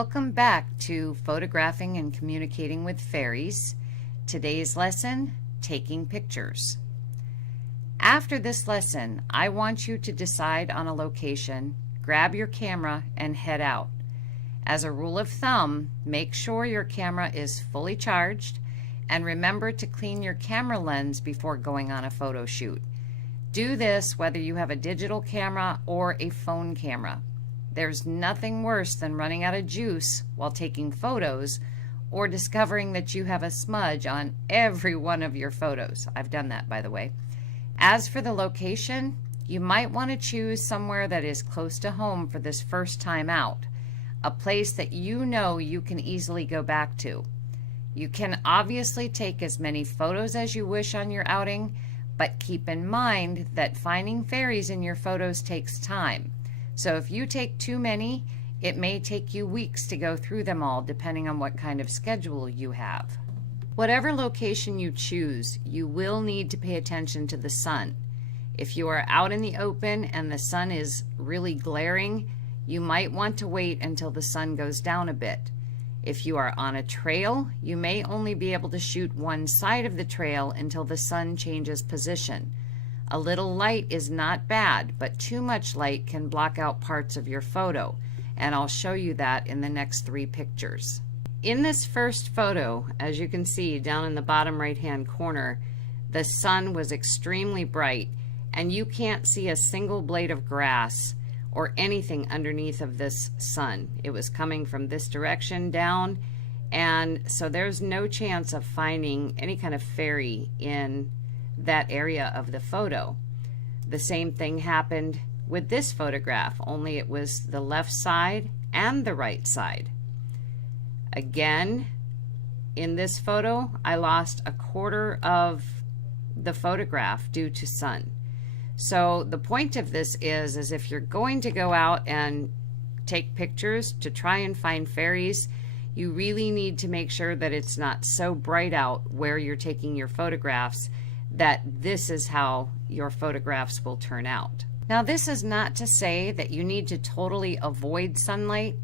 Welcome back to Photographing and Communicating with Fairies. Today's lesson, taking pictures. After this lesson, I want you to decide on a location, grab your camera, and head out. As a rule of thumb, make sure your camera is fully charged and remember to clean your camera lens before going on a photo shoot. Do this whether you have a digital camera or a phone camera. There's nothing worse than running out of juice while taking photos or discovering that you have a smudge on every one of your photos. I've done that, by the way. As for the location, you might want to choose somewhere that is close to home for this first time out, a place that you know you can easily go back to. You can obviously take as many photos as you wish on your outing, but keep in mind that finding fairies in your photos takes time. So if you take too many, it may take you weeks to go through them all, depending on what kind of schedule you have. Whatever location you choose, you will need to pay attention to the sun. If you are out in the open and the sun is really glaring, you might want to wait until the sun goes down a bit. If you are on a trail, you may only be able to shoot one side of the trail until the sun changes position. A little light is not bad, but too much light can block out parts of your photo, and I'll show you that in the next 3 pictures. In this first photo, as you can see down in the bottom right-hand corner, the sun was extremely bright, and you can't see a single blade of grass or anything underneath of this sun. It was coming from this direction down, and so there's no chance of finding any kind of fairy in that area of the photo. The same thing happened with this photograph, only it was the left side and the right side. Again, in this photo, I lost a quarter of the photograph due to sun. So the point of this is if you're going to go out and take pictures to try and find fairies, you really need to make sure that it's not so bright out where you're taking your photographs that this is how your photographs will turn out. Now, this is not to say that you need to totally avoid sunlight.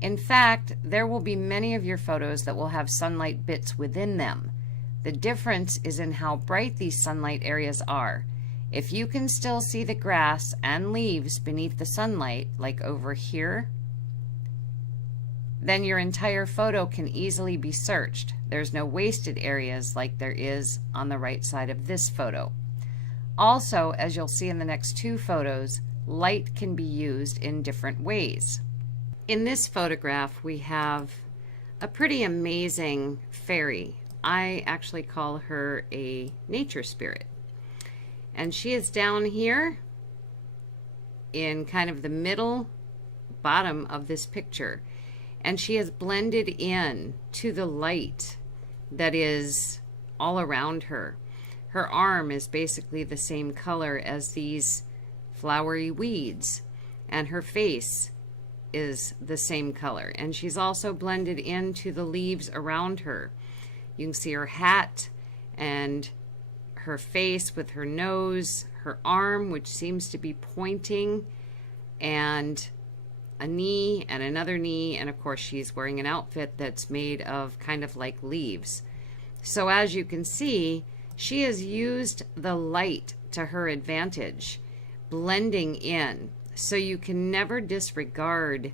In fact, there will be many of your photos that will have sunlight bits within them. The difference is in how bright these sunlight areas are. If you can still see the grass and leaves beneath the sunlight, like over here, then your entire photo can easily be searched. There's no wasted areas like there is on the right side of this photo. Also, as you'll see in the next 2 photos, light can be used in different ways. In this photograph, we have a pretty amazing fairy. I actually call her a nature spirit. And she is down here in kind of the middle bottom of this picture. And she has blended in to the light that is all around her. Her arm is basically the same color as these flowery weeds, and her face is the same color. And she's also blended into the leaves around her. You can see her hat and her face with her nose, her arm, which seems to be pointing, and a knee and another knee, and of course she's wearing an outfit that's made of kind of like leaves. So as you can see, she has used the light to her advantage, blending in. So you can never disregard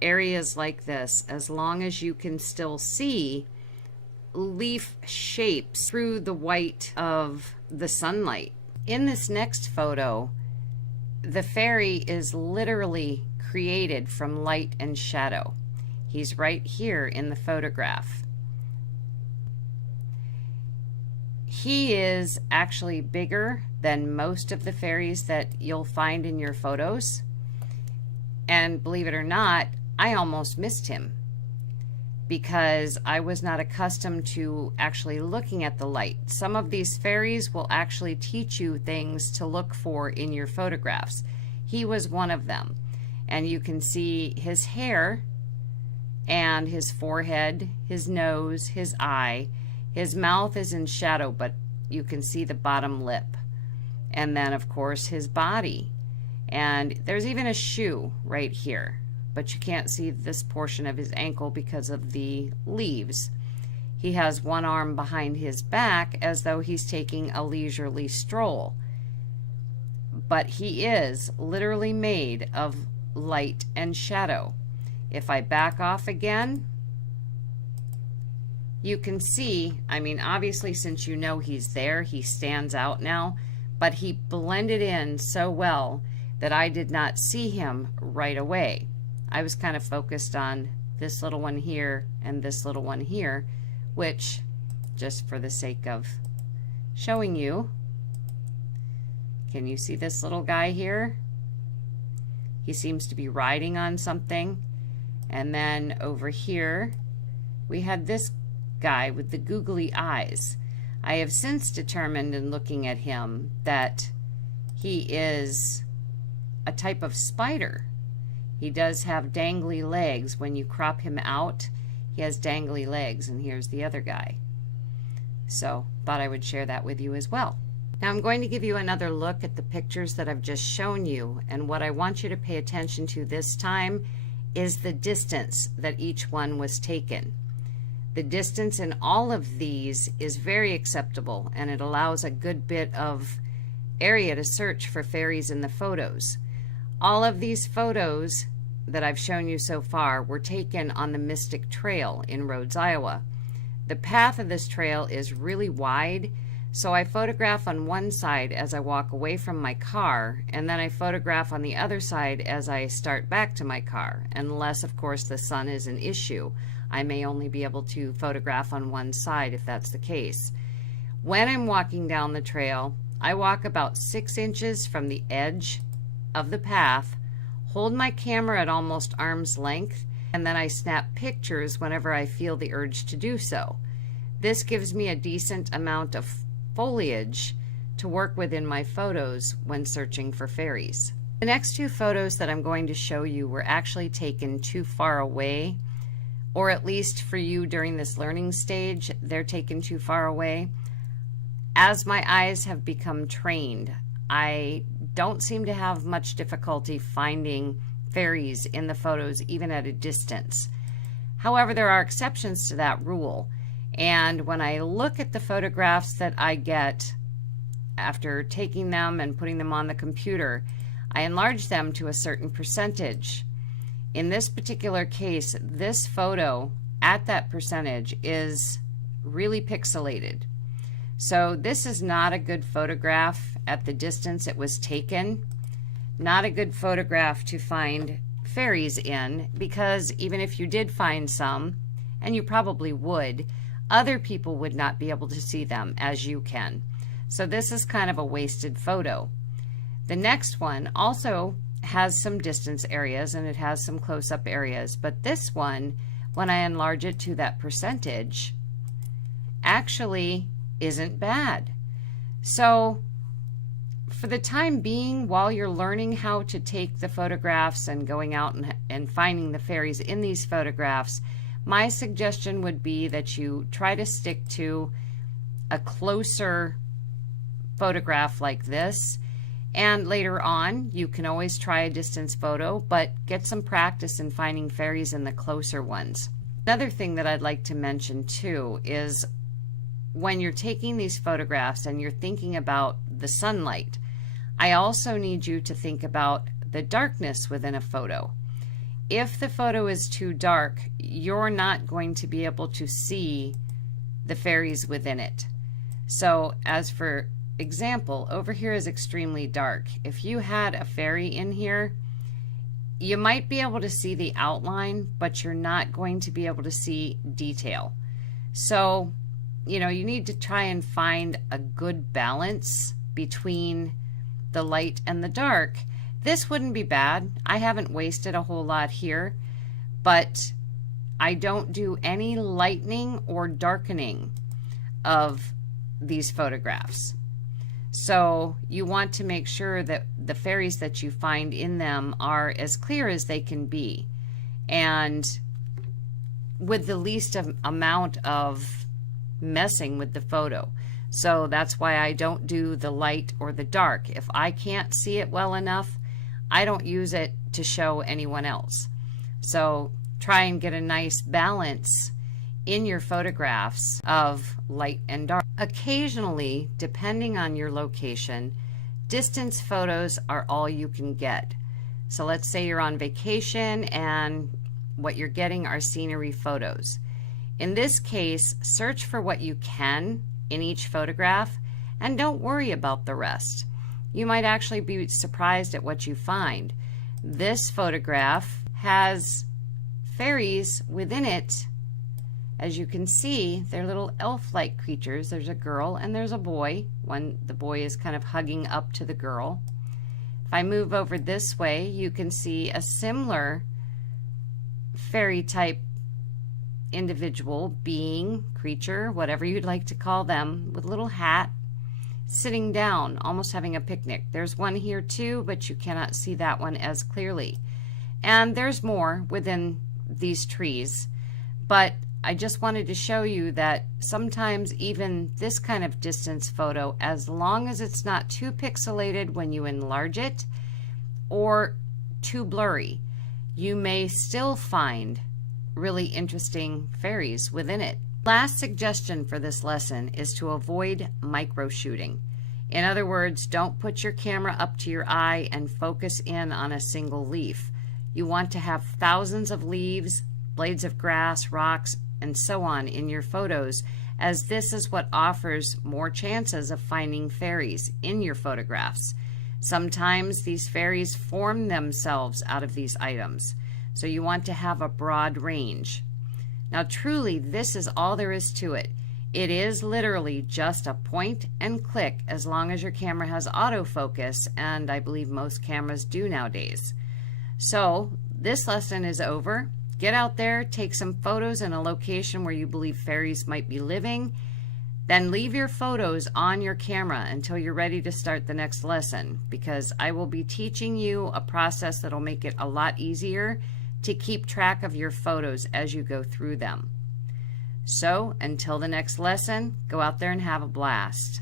areas like this as long as you can still see leaf shapes through the white of the sunlight. In this next photo, the fairy is literally created from light and shadow. He's right here in the photograph. He is actually bigger than most of the fairies that you'll find in your photos. And believe it or not, I almost missed him because I was not accustomed to actually looking at the light. Some of these fairies will actually teach you things to look for in your photographs. He was one of them. And you can see his hair and his forehead, his nose, his eye. His mouth is in shadow, but you can see the bottom lip. And then, of course, his body. And there's even a shoe right here. but you can't see this portion of his ankle because of the leaves. He has one arm behind his back as though he's taking a leisurely stroll. But he is literally made of light and shadow. If I back off again, you can see, I mean, obviously since you know he's there, he stands out now, but he blended in so well that I did not see him right away. I was kind of focused on this little one here and this little one here, which, just for the sake of showing you, can you see this little guy here? He seems to be riding on something. And then over here, we had this guy with the googly eyes. I have since determined in looking at him that he is a type of spider. He does have dangly legs. When you crop him out, he has dangly legs, and here's the other guy. So, thought I would share that with you as well. Now I'm going to give you another look at the pictures that I've just shown you, and what I want you to pay attention to this time is the distance that each one was taken. The distance in all of these is very acceptable, and it allows a good bit of area to search for fairies in the photos. All of these photos that I've shown you so far were taken on the Mystic Trail in Rhodes, Iowa. The path of this trail is really wide, so I photograph on one side as I walk away from my car, and then I photograph on the other side as I start back to my car, unless of course the sun is an issue. I may only be able to photograph on one side if that's the case. When I'm walking down the trail, I walk about 6 inches from the edge of the path, hold my camera at almost arm's length, and then I snap pictures whenever I feel the urge to do so. This gives me a decent amount of foliage to work with in my photos when searching for fairies. The next 2 photos that I'm going to show you were actually taken too far away, or at least for you during this learning stage, they're taken too far away. As my eyes have become trained, I don't seem to have much difficulty finding fairies in the photos even at a distance. However, there are exceptions to that rule. And when I look at the photographs that I get after taking them and putting them on the computer, I enlarge them to a certain percentage. In this particular case, this photo at that percentage is really pixelated. So this is not a good photograph at the distance it was taken. Not a good photograph to find fairies in, because even if you did find some, and you probably would, other people would not be able to see them as you can. So this is kind of a wasted photo. The next one also has some distance areas and it has some close-up areas, but this one, when I enlarge it to that percentage, actually isn't bad. So for the time being, while you're learning how to take the photographs and going out and finding the fairies in these photographs, my suggestion would be that you try to stick to a closer photograph like this, and later on you can always try a distance photo, but get some practice in finding fairies in the closer ones. Another thing that I'd like to mention too is when you're taking these photographs and you're thinking about the sunlight, I also need you to think about the darkness within a photo. If the photo is too dark, you're not going to be able to see the fairies within it. So as for example, over here is extremely dark. If you had a fairy in here, you might be able to see the outline, but you're not going to be able to see detail. So, you know, you need to try and find a good balance between the light and the dark. This wouldn't be bad. I haven't wasted a whole lot here, but I don't do any lightening or darkening of these photographs. So you want to make sure that the fairies that you find in them are as clear as they can be and with the least amount of messing with the photo. So that's why I don't do the light or the dark. If I can't see it well enough, I don't use it to show anyone else. So try and get a nice balance in your photographs of light and dark. Occasionally, depending on your location, distance photos are all you can get. So let's say you're on vacation and what you're getting are scenery photos. In this case, search for what you can in each photograph and don't worry about the rest. You might actually be surprised at what you find. This photograph has fairies within it. As you can see, they're little elf-like creatures. There's a girl and there's a boy. The boy is kind of hugging up to the girl. If I move over this way, you can see a similar fairy type individual, being, creature, whatever you'd like to call them, with a little hat, sitting down, almost having a picnic. There's one here too, but you cannot see that one as clearly. And there's more within these trees, but I just wanted to show you that sometimes even this kind of distance photo, as long as it's not too pixelated when you enlarge it or too blurry, you may still find really interesting fairies within it. Last suggestion for this lesson is to avoid micro shooting. In other words, don't put your camera up to your eye and focus in on a single leaf. You want to have thousands of leaves, blades of grass, rocks, and so on in your photos, as this is what offers more chances of finding fairies in your photographs. Sometimes these fairies form themselves out of these items, so you want to have a broad range. Now truly, this is all there is to it. It is literally just a point and click, as long as your camera has autofocus, and I believe most cameras do nowadays. So this lesson is over. Get out there, take some photos in a location where you believe fairies might be living, then leave your photos on your camera until you're ready to start the next lesson, because I will be teaching you a process that'll make it a lot easier to keep track of your photos as you go through them. So until the next lesson, go out there and have a blast.